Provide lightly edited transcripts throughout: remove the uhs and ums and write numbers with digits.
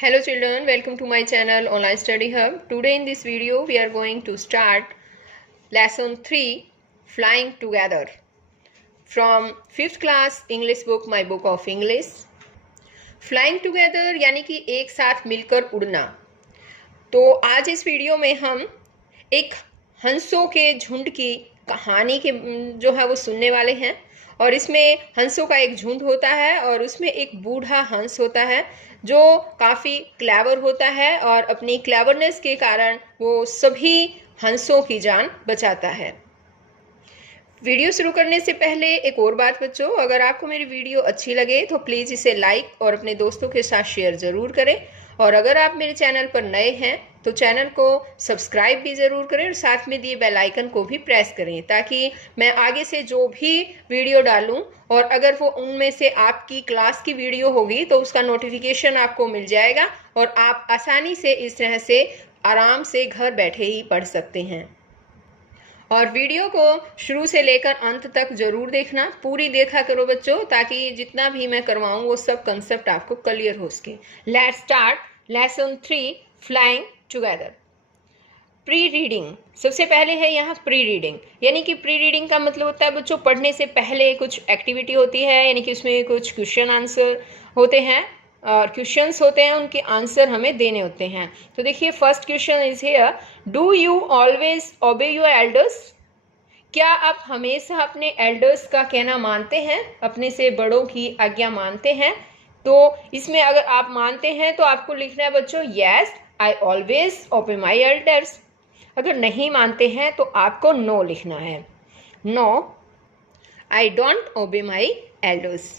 Hello children, welcome to my channel Online Study Hub. Today in this video we are going to start lesson 3 Flying Together from 5th class English book My Book of English. Flying Together यानी कि एक साथ मिलकर उड़ना। तो आज इस video में हम एक हंसों के झुंड की कहानी के जो है वो सुनने वाले हैं। और इसमें हंसों का एक झुंड होता है और उसमें एक बूढ़ा हंस होता है जो काफ़ी क्लेवर होता है और अपनी क्लेवरनेस के कारण वो सभी हंसों की जान बचाता है। वीडियो शुरू करने से पहले एक और बात बच्चों, अगर आपको मेरी वीडियो अच्छी लगे तो प्लीज़ इसे लाइक और अपने दोस्तों के साथ शेयर ज़रूर करें। और अगर आप मेरे चैनल पर नए हैं तो चैनल को सब्सक्राइब भी ज़रूर करें और साथ में दिए बेल आइकन को भी प्रेस करें ताकि मैं आगे से जो भी वीडियो डालूं और अगर वो उनमें से आपकी क्लास की वीडियो होगी तो उसका नोटिफिकेशन आपको मिल जाएगा और आप आसानी से इस तरह से आराम से घर बैठे ही पढ़ सकते हैं। और वीडियो को शुरू से लेकर अंत तक जरूर देखना, पूरी देखा करो बच्चों, ताकि जितना भी मैं करवाऊँ वो सब कंसेप्ट आपको क्लियर हो सके। Let's start lesson 3 flying together. Pre reading सबसे पहले है यहाँ प्री रीडिंग, यानी कि प्री रीडिंग का मतलब होता है बच्चों पढ़ने से पहले कुछ एक्टिविटी होती है, यानी कि उसमें कुछ क्वेश्चन आंसर होते हैं और क्वेश्चंस होते हैं, उनके आंसर हमें देने होते हैं। तो देखिए first question is here, do you always ओबे योर एल्डर्स? क्या आप हमेशा अपने एल्डर्स का कहना मानते हैं, अपने से बड़ों की आज्ञा मानते हैं? तो इसमें अगर आप मानते हैं तो आपको लिखना है बच्चों यस आई ऑलवेज ओबे माई एल्डर्स। अगर नहीं मानते हैं तो आपको नो लिखना है, नो आई डोंट ओबे माई एल्डर्स।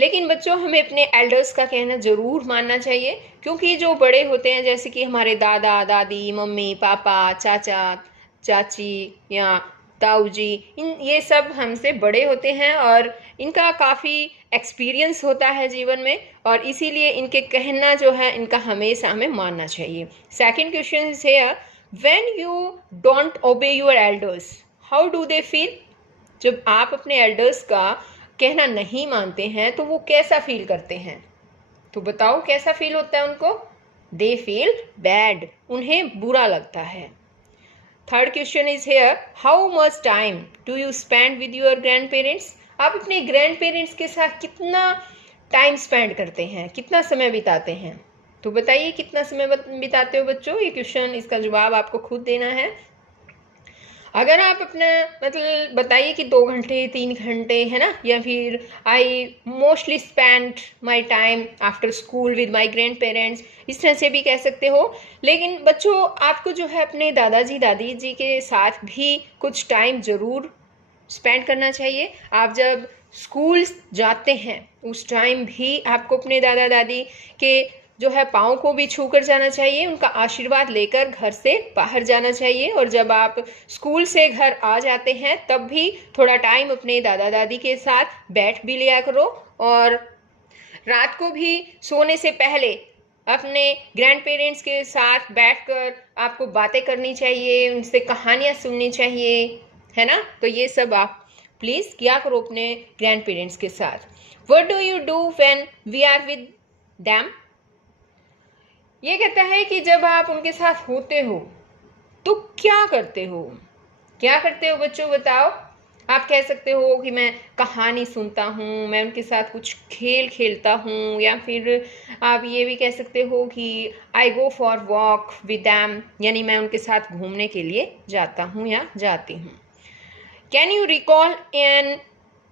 लेकिन बच्चों हमें अपने एल्डर्स का कहना ज़रूर मानना चाहिए, क्योंकि जो बड़े होते हैं जैसे कि हमारे दादा दादी, मम्मी पापा, चाचा चाची या ताऊ जी, ये सब हमसे बड़े होते हैं और इनका काफ़ी एक्सपीरियंस होता है जीवन में और इसीलिए इनके कहना जो है इनका हमेशा हमें मानना चाहिए। Second question is here, when you don't ओबे your elders how do they feel? जब आप अपने एल्डर्स का कहना नहीं मानते हैं तो वो कैसा फील करते हैं? तो बताओ कैसा फील होता है उनको? दे फील बैड, उन्हें बुरा लगता है। Third question is here, how much time do you spend with your grand parents? आप अपने ग्रैंड पेरेंट्स के साथ कितना टाइम स्पेंड करते हैं, कितना समय बिताते हैं? तो बताइए कितना समय बिताते हो बच्चों? ये क्वेश्चन, इसका जवाब आपको खुद देना है। अगर आप अपना मतलब बताइए कि 2 घंटे 3 घंटे है ना, या फिर I mostly spend my time after school with my grand parents, इस तरह से भी कह सकते हो। लेकिन बच्चों आपको जो है अपने दादाजी दादी जी के साथ भी कुछ टाइम ज़रूर स्पेंड करना चाहिए। आप जब स्कूल जाते हैं उस टाइम भी आपको अपने दादा दादी के जो है पाँव को भी छू कर जाना चाहिए, उनका आशीर्वाद लेकर घर से बाहर जाना चाहिए। और जब आप स्कूल से घर आ जाते हैं तब भी थोड़ा टाइम अपने दादा दादी के साथ बैठ भी लिया करो। और रात को भी सोने से पहले अपने ग्रैंड पेरेंट्स के साथ बैठकर आपको बातें करनी चाहिए, उनसे कहानियाँ सुननी चाहिए, है ना। तो ये सब आप प्लीज़ किया करो अपने ग्रैंड पेरेंट्स के साथ। What do you do when we are with them? ये कहता है कि जब आप उनके साथ होते हो तो क्या करते हो? क्या करते हो बच्चों बताओ? आप कह सकते हो कि मैं कहानी सुनता हूँ, मैं उनके साथ कुछ खेल खेलता हूँ, या फिर आप ये भी कह सकते हो कि I go for walk with them, यानी मैं उनके साथ घूमने के लिए जाता हूँ या जाती हूँ। Can you recall an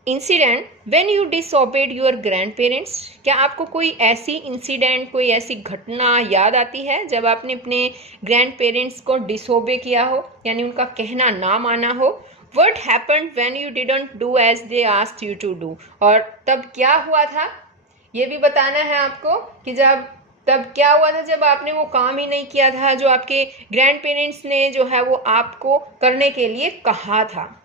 incident when you disobeyed your grandparents? क्या आपको कोई ऐसी इंसिडेंट, कोई ऐसी घटना याद आती है जब आपने अपने ग्रैंड पेरेंट्स को डिसओबे किया हो, यानी उनका कहना ना माना हो? What happened when you didn't do as they asked you to do? और तब क्या हुआ था ये भी बताना है आपको कि तब क्या हुआ था जब आपने वो काम ही नहीं किया था जो आपके ग्रैंड पेरेंट्स ने जो है वो आपको करने के लिए कहा था।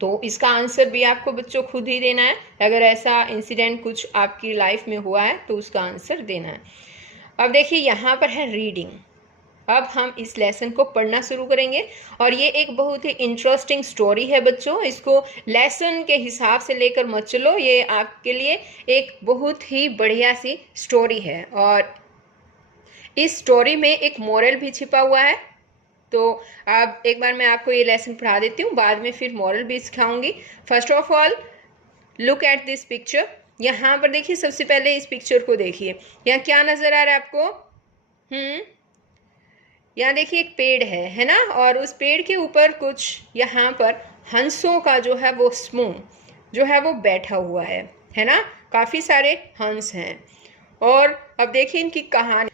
तो इसका आंसर भी आपको बच्चों खुद ही देना है। अगर ऐसा इंसिडेंट कुछ आपकी लाइफ में हुआ है तो उसका आंसर देना है। अब देखिए यहाँ पर है रीडिंग। अब हम इस लेसन को पढ़ना शुरू करेंगे और ये एक बहुत ही इंटरेस्टिंग स्टोरी है बच्चों। इसको लेसन के हिसाब से लेकर मत चलो, ये आपके लिए एक बहुत ही बढ़िया सी स्टोरी है और इस स्टोरी में एक मोरल भी छिपा हुआ है। तो अब एक बार मैं आपको ये लेसन पढ़ा देती हूँ, बाद में फिर मोरल भी सिखाऊंगी। First of all look at this picture. यहाँ पर देखिए, सबसे पहले इस पिक्चर को देखिए। यहाँ क्या नजर आ रहा है आपको? यहाँ देखिए एक पेड़ है ना, और उस पेड़ के ऊपर कुछ यहाँ पर हंसों का जो है वो समूह जो है वो बैठा हुआ है ना। काफी सारे हंस हैं। और अब देखिए इनकी कहानी।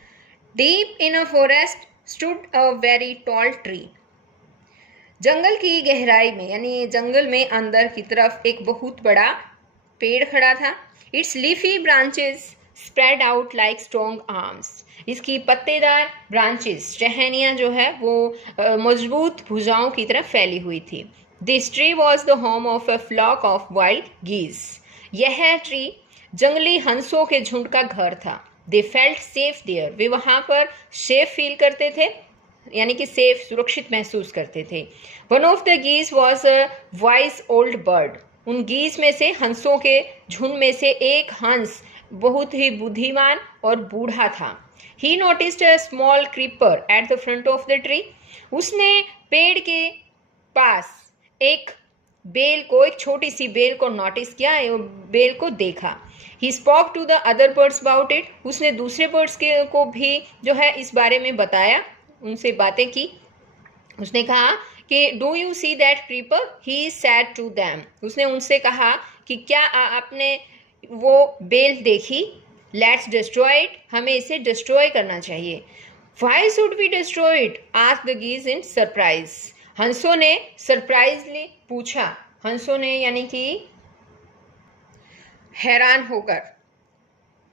Deep in a forest stood a very tall tree. जंगल की गहराई में यानी जंगल में अंदर की तरफ एक बहुत बड़ा पेड़ खड़ा था। It's leafy branches spread out like strong arms. इसकी पत्तेदार ब्रांचेस, टहनियाँ जो है वो मजबूत भुजाओं की तरह फैली हुई थी। This tree was the home of a flock of wild geese. यह ट्री जंगली हंसों के झुंड का घर था। They felt safe there. वे वहाँ पर सेफ फील करते थे, यानी कि सेफ, सुरक्षित महसूस करते थे। One of the geese was a wise old bird. उन गीज में से, हंसों के झुंड में से एक हंस बहुत ही बुद्धिमान और बूढ़ा था। He noticed a small creeper at the front of the tree. उसने पेड़ के पास एक बेल को, एक छोटी सी बेल को नोटिस किया, बेल को देखा। He spoke to the other birds about it. उसने दूसरे बर्ड्स को भी जो है इस बारे में बताया, उनसे बातें की। उसने कहा कि do you see that creeper, he said to them. उसने उनसे कहा कि क्या आपने वो बेल देखी? Let's destroy it. हमें इसे डिस्ट्रॉय करना चाहिए। Why should we destroy it? Asked the geese in surprise. हंसों ने सरप्राइजली पूछा। हंसों ने यानी कि हैरान होकर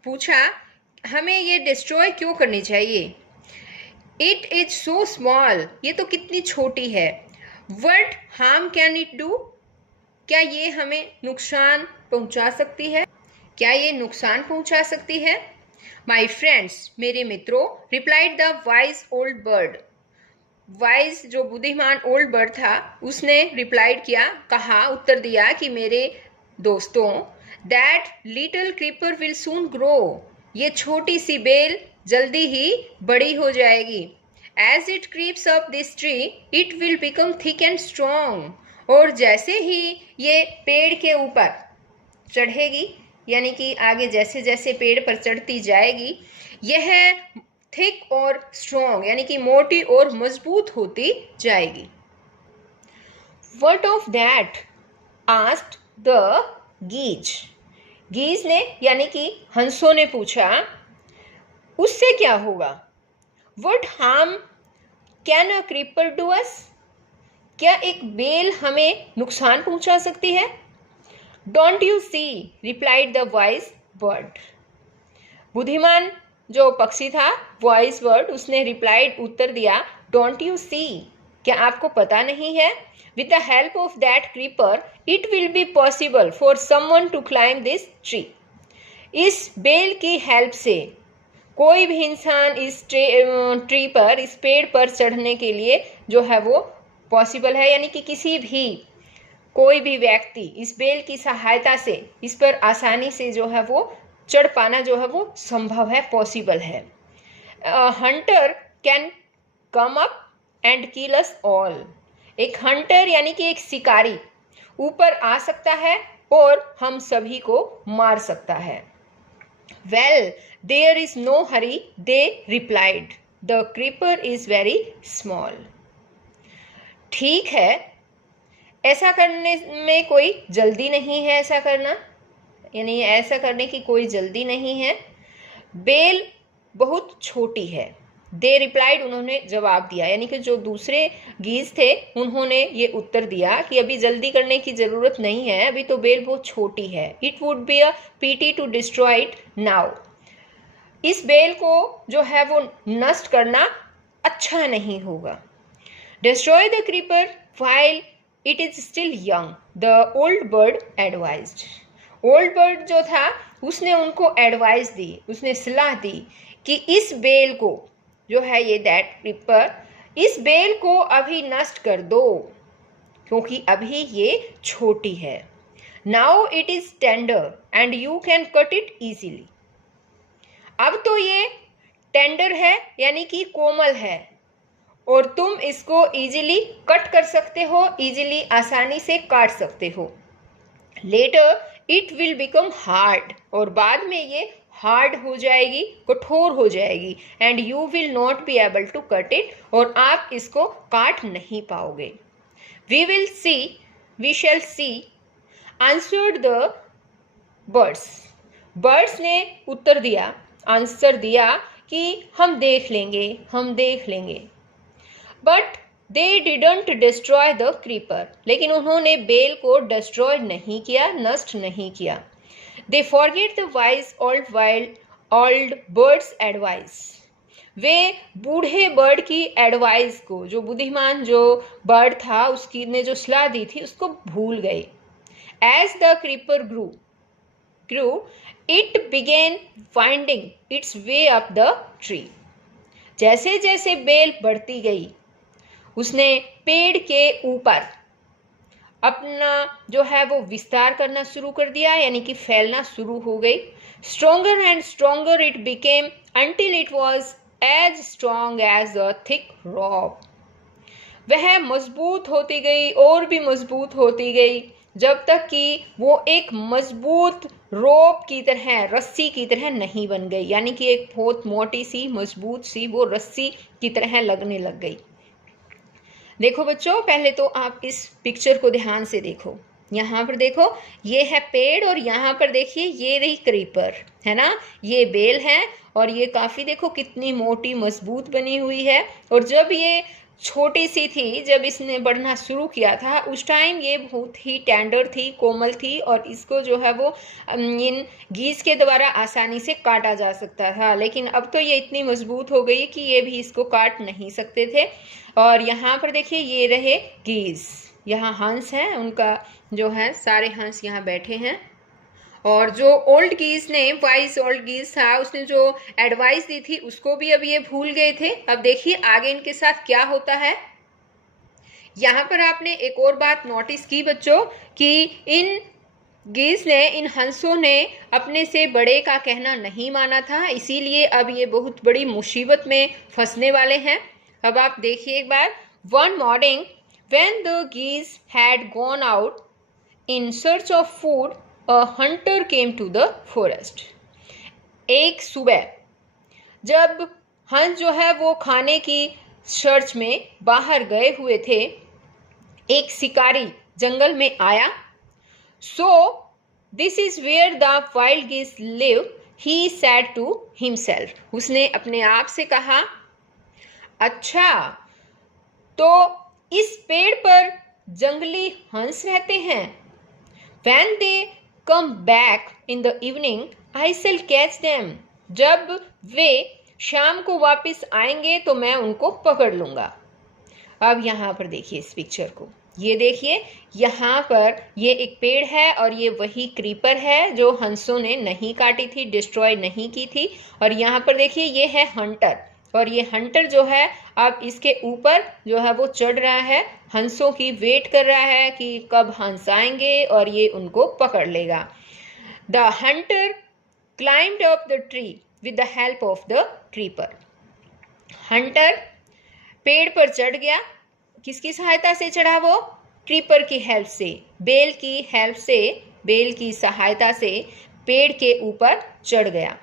पूछा, हमें ये डिस्ट्रॉय क्यों करनी चाहिए? It is so small. ये तो कितनी छोटी है। What harm can it do? क्या ये हमें नुकसान पहुंचा सकती है? क्या ये नुकसान पहुंचा सकती है? माई फ्रेंड्स, मेरे मित्रों, replied the wise old bird. Wise जो बुद्धिमान ओल्ड बर्ड था, उसने रिप्लाइड किया, कहा, उत्तर दिया कि मेरे दोस्तों, that little creeper will soon grow. ये छोटी सी बेल जल्दी ही बड़ी हो जाएगी। As it creeps up this tree it will become thick and strong. और जैसे ही ये पेड़ के ऊपर चढ़ेगी, यानी कि आगे जैसे जैसे पेड़ पर चढ़ती जाएगी, यह थिक और स्ट्रॉन्ग यानी कि मोटी और मजबूत होती जाएगी। What of that? Asked the geese. Geese ने यानी कि हंसों ने पूछा, उससे क्या होगा? What harm can a creeper do us? क्या एक बेल हमें नुकसान पहुंचा सकती है? Don't you see, replied the wise bird. बुद्धिमान जो पक्षी था, वाइज बर्ड, उसने रिप्लाइड, उत्तर दिया, डोंट यू सी, क्या आपको पता नहीं है? With the help of that creeper it will be possible for someone to climb this tree. इस बेल की हेल्प से कोई भी इंसान इस ट्री पर, इस पेड़ पर चढ़ने के लिए जो है वो पॉसिबल है, यानी कि किसी भी, कोई भी व्यक्ति इस बेल की सहायता से इस पर आसानी से जो है वो चढ़ पाना जो है वो संभव है, पॉसिबल है। Hunter can come up and kill us all. एक हंटर यानी कि एक शिकारी ऊपर आ सकता है और हम सभी को मार सकता है। Well there is no hurry, they replied, the creeper is very small. ठीक है, ऐसा करने में कोई जल्दी नहीं है, ऐसा करना यानी ऐसा करने की कोई जल्दी नहीं है। बेल बहुत छोटी है। दे रिप्लाइड, उन्होंने जवाब दिया, यानी कि जो दूसरे गीज थे उन्होंने ये उत्तर दिया कि अभी जल्दी करने की जरूरत नहीं है, अभी तो बेल बहुत छोटी है। It would be a pity to destroy it now. इस बेल को जो है वो नष्ट करना अच्छा नहीं होगा। Destroy the creeper while it is still young, the old bird advised. Old bird जो था उसने उनको एडवाइस दी, उसने सलाह दी कि इस बेल को जो है ये दैट क्रीपर, इस बेल को अभी नष्ट कर दो क्योंकि अभी ये छोटी है। Now it is tender and you can cut it easily. अब तो ये टेंडर है यानी कि कोमल है, और तुम इसको इजीली कट कर सकते हो, इजीली आसानी से काट सकते हो। Later it will become hard, और बाद में ये हार्ड हो जाएगी, कठोर हो जाएगी, and you will not be able to cut it, और आप इसको काट नहीं पाओगे। We will see, we shall see, answered the birds. Birds ने उत्तर दिया, आंसर दिया कि हम देख लेंगे, हम देख लेंगे। But they didn't destroy the creeper, लेकिन उन्होंने बेल को डिस्ट्रॉय नहीं किया, नष्ट नहीं किया। They forget the wise old bird's advice, वे बूढ़े बर्ड की एडवाइस को, जो बुद्धिमान जो बर्ड था उसकी ने जो सलाह दी थी उसको भूल गए। As the creeper grew, it began winding its way up the tree. जैसे जैसे बेल बढ़ती गई, उसने पेड़ के ऊपर अपना जो है वो विस्तार करना शुरू कर दिया, यानी कि फैलना शुरू हो गई। Stronger and stronger it became until it was as strong as a thick rope. वह मजबूत होती गई और भी मजबूत होती गई, जब तक कि वो एक मजबूत रोप की तरह, रस्सी की तरह नहीं बन गई, यानी कि एक बहुत मोटी सी मजबूत सी वो रस्सी की तरह लगने लग गई। देखो बच्चों, पहले तो आप इस पिक्चर को ध्यान से देखो। यहाँ पर देखो, ये है पेड़, और यहाँ पर देखिए ये रही क्रीपर, है ना। ये बेल है, और ये काफ़ी देखो कितनी मोटी मजबूत बनी हुई है। और जब ये छोटी सी थी, जब इसने बढ़ना शुरू किया था, उस टाइम ये बहुत ही टेंडर थी, कोमल थी, और इसको जो है वो इन गीज के द्वारा आसानी से काटा जा सकता था। लेकिन अब तो ये इतनी मजबूत हो गई कि ये भी इसको काट नहीं सकते थे। और यहाँ पर देखिए ये रहे गीज, यहाँ हंस हैं, उनका जो है सारे हंस यहाँ बैठे हैं। और जो ओल्ड गीज ने, वाइज ओल्ड गीज था, उसने जो एडवाइस दी थी उसको भी अब ये भूल गए थे। अब देखिए आगे इनके साथ क्या होता है। यहाँ पर आपने एक और बात नोटिस की बच्चों, कि इन गीज ने, इन हंसों ने अपने से बड़े का कहना नहीं माना था, इसीलिए अब ये बहुत बड़ी मुसीबत में फंसने वाले हैं। अब आप देखिए एक बार। One morning when the geese had gone out in search of food, A hunter came to the forest. एक सुबह जब हंस जो है वो खाने की सर्च में बाहर गए हुए थे, एक शिकारी जंगल में आया। So this is where the wild geese live, he said to himself. उसने अपने आप से कहा, अच्छा तो इस पेड़ पर जंगली हंस रहते हैं। When they come back in the evening, I shall catch them. जब वे शाम को वापस आएंगे तो मैं उनको पकड़ लूँगा। अब यहाँ पर देखिए इस पिक्चर को, ये देखिए यहाँ पर ये एक पेड़ है, और ये वही क्रीपर है जो हंसों ने नहीं काटी थी, डिस्ट्रॉय नहीं की थी। और यहाँ पर देखिए ये है हंटर, और ये हंटर जो है अब इसके ऊपर जो है वो चढ़ रहा है, हंसों की वेट कर रहा है कि कब हंस आएंगे और ये उनको पकड़ लेगा। The Hunter climbed up the tree with the help of the creeper. Hunter पेड़ पर चढ़ गया, किसकी सहायता से चढ़ा वो? क्रीपर की हेल्प से, बेल की हेल्प से, बेल की सहायता से पेड़ के ऊपर चढ़ गया।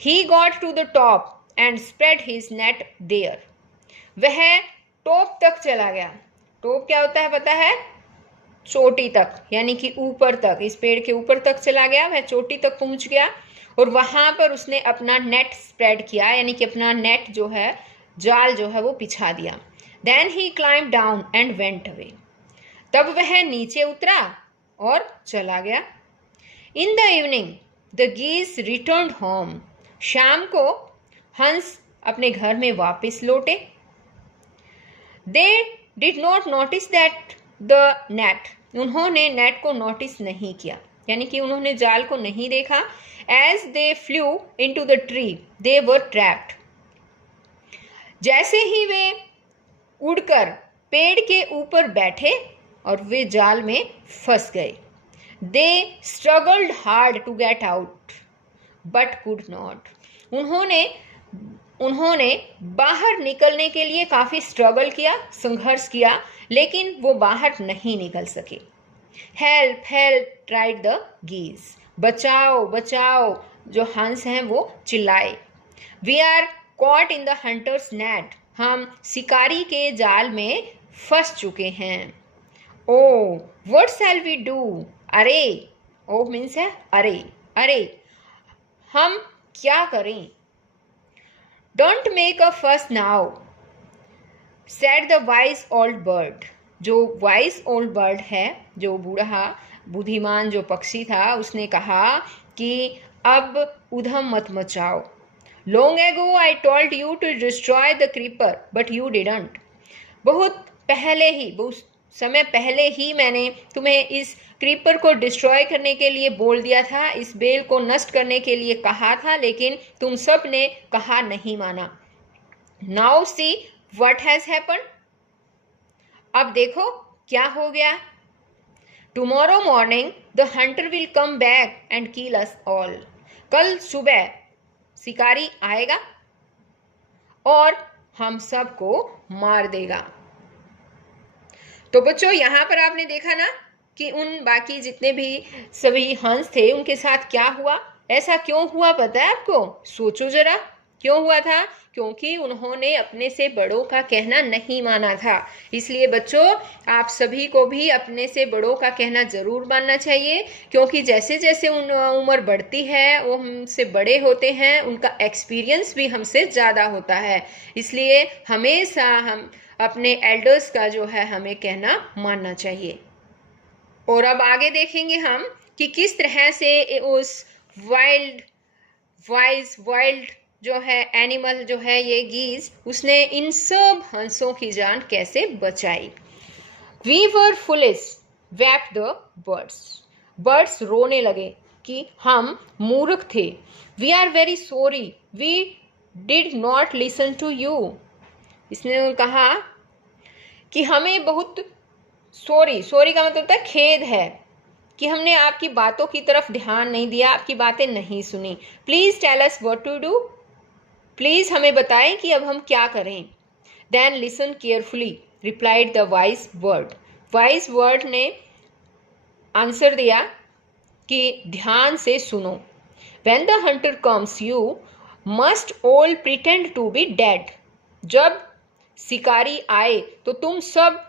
He got to the top and spread his net there. वह टॉप तक चला गया। टॉप क्या होता है पता है? चोटी तक, यानी कि ऊपर तक, इस पेड़ के ऊपर तक चला गया, वह चोटी तक पहुंच गया, और वहां पर उसने अपना नेट स्प्रेड किया, यानी कि अपना नेट जो है, जाल जो है वो बिछा दिया। Then he climbed down and went away. तब वह नीचे उतरा और चला गया। In the evening, the geese returned home. शाम को हंस अपने घर में वापस लौटे। They did not notice that the net. उन्होंने नेट को नोटिस नहीं किया, यानी कि उन्होंने जाल को नहीं देखा। As they flew into the tree, they were trapped. जैसे ही वे उड़कर पेड़ के ऊपर बैठे और वे जाल में फंस गए। They struggled hard to get out, but could not. उन्होंने उन्होंने बाहर निकलने के लिए काफी स्ट्रगल किया, संघर्ष किया, लेकिन वो बाहर नहीं निकल सके। Help help cried the geese, बचाओ बचाओ जो हंस हैं वो चिल्लाए। We are caught in the hunter's net, हम शिकारी के जाल में फंस चुके हैं। Oh what shall we do, अरे, ओ मीन्स है अरे, अरे हम क्या करें। डोंट मेक अ फस now said the wise old bird, जो वाइज ओल्ड बर्ड है, जो बूढ़ा बुद्धिमान जो पक्षी था, उसने कहा कि अब उधम मत मचाओ। Long ago I told you to destroy the creeper but you didn't, बहुत पहले ही, बहुत समय पहले ही मैंने तुम्हें इस क्रीपर को डिस्ट्रॉय करने के लिए बोल दिया था, इस बेल को नष्ट करने के लिए कहा था, लेकिन तुम सब ने कहा नहीं माना। Now see what has happened, अब देखो क्या हो गया। Tomorrow morning the Hunter will come back and kill us all, कल सुबह शिकारी आएगा और हम सबको मार देगा। तो बच्चों यहाँ पर आपने देखा ना कि उन बाकी जितने भी सभी हंस थे उनके साथ क्या हुआ। ऐसा क्यों हुआ पता है आपको? सोचो जरा, क्यों हुआ था? क्योंकि उन्होंने अपने से बड़ों का कहना नहीं माना था। इसलिए बच्चों आप सभी को भी अपने से बड़ों का कहना जरूर मानना चाहिए, क्योंकि जैसे जैसे उम्र बढ़ती है वो हमसे बड़े होते हैं, उनका एक्सपीरियंस भी हमसे ज़्यादा होता है। इसलिए हमेशा हम अपने एल्डर्स का जो है हमें कहना मानना चाहिए। और अब आगे देखेंगे हम कि किस तरह से उस वाइल्ड जो है एनिमल जो है ये गीज, उसने इन सब हंसों की जान कैसे बचाई। We were foolish wept the birds, birds रोने लगे कि हम मूर्ख थे। We are very sorry we did not listen to you, इसने कहा कि हमें बहुत सॉरी का मतलब होता है खेद है कि हमने आपकी बातों की तरफ ध्यान नहीं दिया, आपकी बातें नहीं सुनी। Please tell us what to do, please हमें बताएं कि अब हम क्या करें। Then listen carefully replied the wise bird, wise bird ने आंसर दिया कि ध्यान से सुनो। When the hunter comes you must all pretend to be dead, जब शिकारी आए तो तुम सब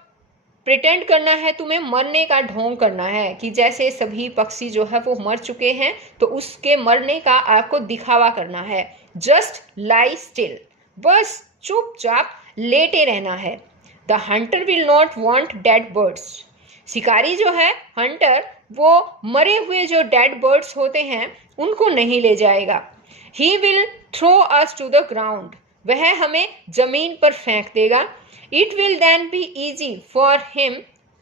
प्रिटेंड करना है, तुम्हें मरने का ढोंग करना है कि जैसे सभी पक्षी जो है वो मर चुके हैं, तो उसके मरने का आपको दिखावा करना है। जस्ट लाई स्टिल, बस चुपचाप लेटे रहना है। The Hunter will not want dead birds, शिकारी जो है हंटर वो मरे हुए जो डेड बर्ड्स होते हैं उनको नहीं ले जाएगा। He will throw us to the ground, वह हमें जमीन पर फेंक देगा। It will then be easy for him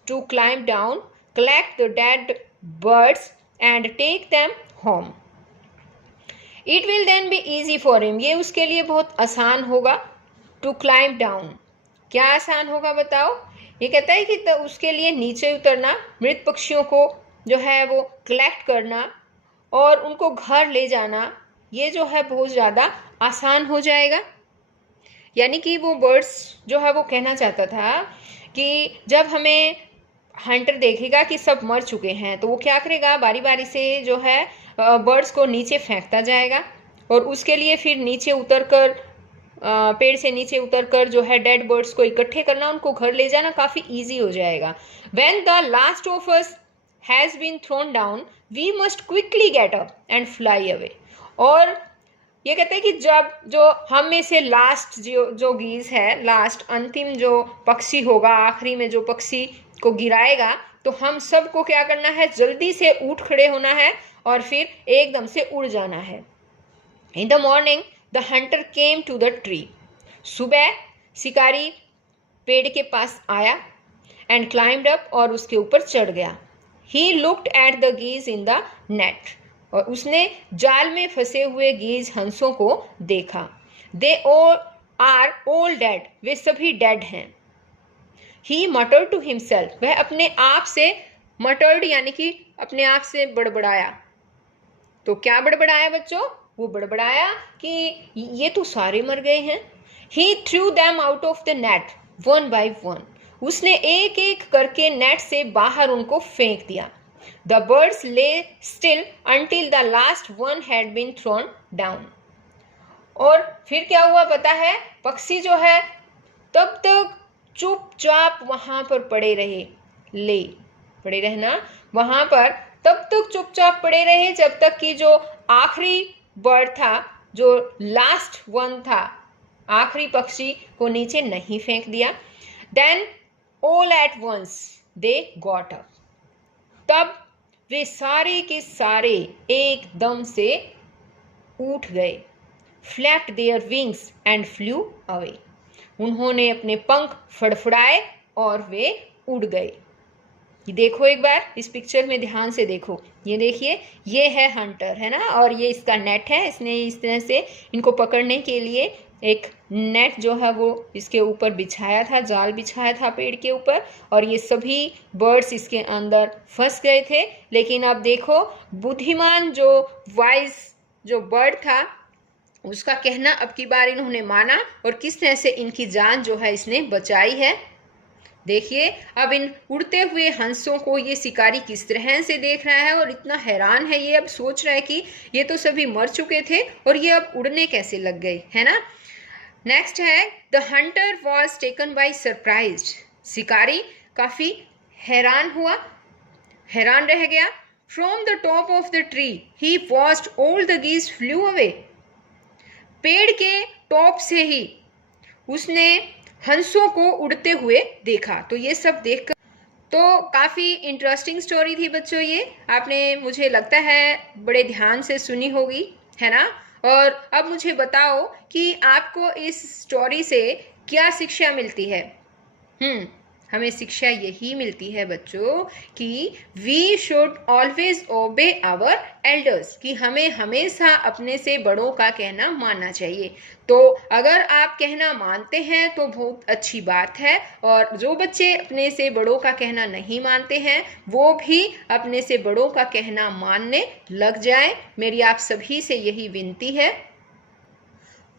to climb down, collect the dead birds and take them home. It will then be easy for him, ये उसके लिए बहुत आसान होगा। To climb down, क्या आसान होगा बताओ? ये कहता है कि तो उसके लिए नीचे उतरना, मृत पक्षियों को जो है वो कलेक्ट करना और उनको घर ले जाना, ये जो है बहुत ज़्यादा आसान हो जाएगा। यानी कि वो बर्ड्स जो है वो कहना चाहता था कि जब हमें हंटर देखेगा कि सब मर चुके हैं तो वो क्या करेगा, बारी बारी से जो है बर्ड्स को नीचे फेंकता जाएगा और उसके लिए फिर नीचे उतरकर पेड़ से नीचे उतरकर जो है डेड बर्ड्स को इकट्ठे करना, उनको घर ले जाना काफ़ी ईजी हो जाएगा। When the last of us has been thrown down we must quickly get up and fly away, और ये कहते हैं कि जब जो हम में से लास्ट जो गीज है, लास्ट अंतिम जो पक्षी होगा, आखिरी में जो पक्षी को गिराएगा, तो हम सबको क्या करना है, जल्दी से उठ खड़े होना है और फिर एकदम से उड़ जाना है। In the morning the hunter came to the tree, सुबह शिकारी पेड़ के पास आया एंड क्लाइम्ड अप, और उसके ऊपर चढ़ गया। He looked at the geese in the net, और उसने जाल में फंसे हुए गीज हंसों को देखा। दे आर ऑल डेड, वे सभी डेड हैं। ही मटर्ड टू हिमसेल्फ, वह अपने आप से मटर्ड यानी कि अपने आप से बड़बड़ाया। तो क्या बड़बड़ाया बच्चों? वो बड़बड़ाया कि ये तो सारे मर गए हैं। He threw them out of the net one by one. उसने एक एक करके नेट से बाहर उनको फेंक दिया। The birds lay still until the last one had been thrown down. और फिर क्या हुआ पता है? पक्षी जो है तब तक चुपचाप वहां पर पड़े रहे। पड़े रहना वहां पर तब तक चुपचाप पड़े रहे जब तक कि जो आखिरी बर्ड था, जो लास्ट वन था, आखिरी पक्षी को नीचे नहीं फेंक दिया। Then all at once they got up. तब वे सारे के सारे एकदम से उठ गए। Flapped their wings and flew away. उन्होंने अपने पंख फड़फड़ाए और वे उड़ गए। ये देखो एक बार इस पिक्चर में ध्यान से देखो। ये देखिए, ये है हंटर, है ना, और ये इसका नेट है। इसने इस तरह से इनको पकड़ने के लिए एक नेट जो है वो इसके ऊपर बिछाया था, जाल बिछाया था पेड़ के ऊपर, और ये सभी बर्ड्स इसके अंदर फंस गए थे। लेकिन अब देखो, बुद्धिमान जो वाइज जो बर्ड था उसका कहना अब की बार इन्होंने माना और किस तरह से इनकी जान जो है इसने बचाई है। देखिए, अब इन उड़ते हुए हंसों को ये शिकारी किस तरह से देख रहा है और इतना हैरान है। ये अब सोच रहा है कि ये तो सभी मर चुके थे और ये अब उड़ने कैसे लग गए, है ना। नेक्स्ट है, the hunter was taken by surprised. शिकारी काफी हैरान रह गया। From the top of the tree he watched all the geese flew away. पेड़ के टॉप से ही उसने हंसों को उड़ते हुए देखा। तो ये सब देखकर तो काफ़ी इंटरेस्टिंग स्टोरी थी बच्चों। ये आपने, मुझे लगता है, बड़े ध्यान से सुनी होगी, है ना। और अब मुझे बताओ कि आपको इस स्टोरी से क्या शिक्षा मिलती है। हमें शिक्षा यही मिलती है बच्चों कि we should always obey our elders, कि हमें हमेशा अपने से बड़ों का कहना मानना चाहिए। तो अगर आप कहना मानते हैं तो बहुत अच्छी बात है, और जो बच्चे अपने से बड़ों का कहना नहीं मानते हैं वो भी अपने से बड़ों का कहना मानने लग जाएं। मेरी आप सभी से यही विनती है।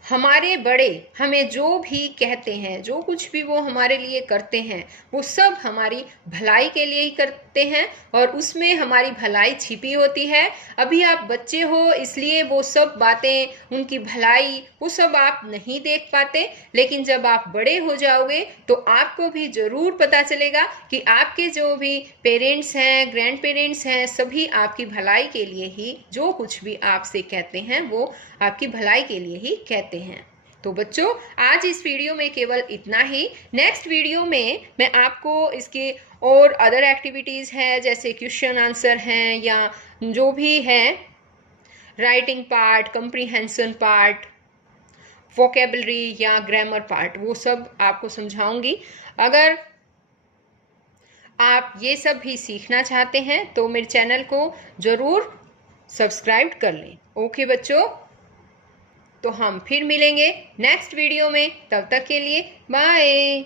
हमारे बड़े हमें जो भी कहते हैं, जो कुछ भी वो हमारे लिए करते हैं, वो सब हमारी भलाई के लिए ही करते हैं और उसमें हमारी भलाई छिपी होती है। अभी आप बच्चे हो इसलिए वो सब बातें, उनकी भलाई, वो सब आप नहीं देख पाते, लेकिन जब आप बड़े हो जाओगे तो आपको भी ज़रूर पता चलेगा कि आपके जो भी पेरेंट्स हैं, ग्रैंड पेरेंट्स हैं, सभी आपकी भलाई के लिए ही जो कुछ भी आपसे कहते हैं वो आपकी भलाई के लिए ही कहते हैं। तो बच्चों, आज इस वीडियो में केवल इतना ही। नेक्स्ट वीडियो में मैं आपको इसके और अदर एक्टिविटीज़ है, जैसे क्वेश्चन आंसर हैं या जो भी है, writing part, comprehension part, vocabulary या ग्रामर पार्ट, वो सब आपको समझाऊंगी। अगर आप ये सब भी सीखना चाहते हैं तो मेरे चैनल को ज़रूर सब्सक्राइब कर लें। ओके बच्चों, तो हम फिर मिलेंगे नेक्स्ट वीडियो में। तब तक के लिए बाय।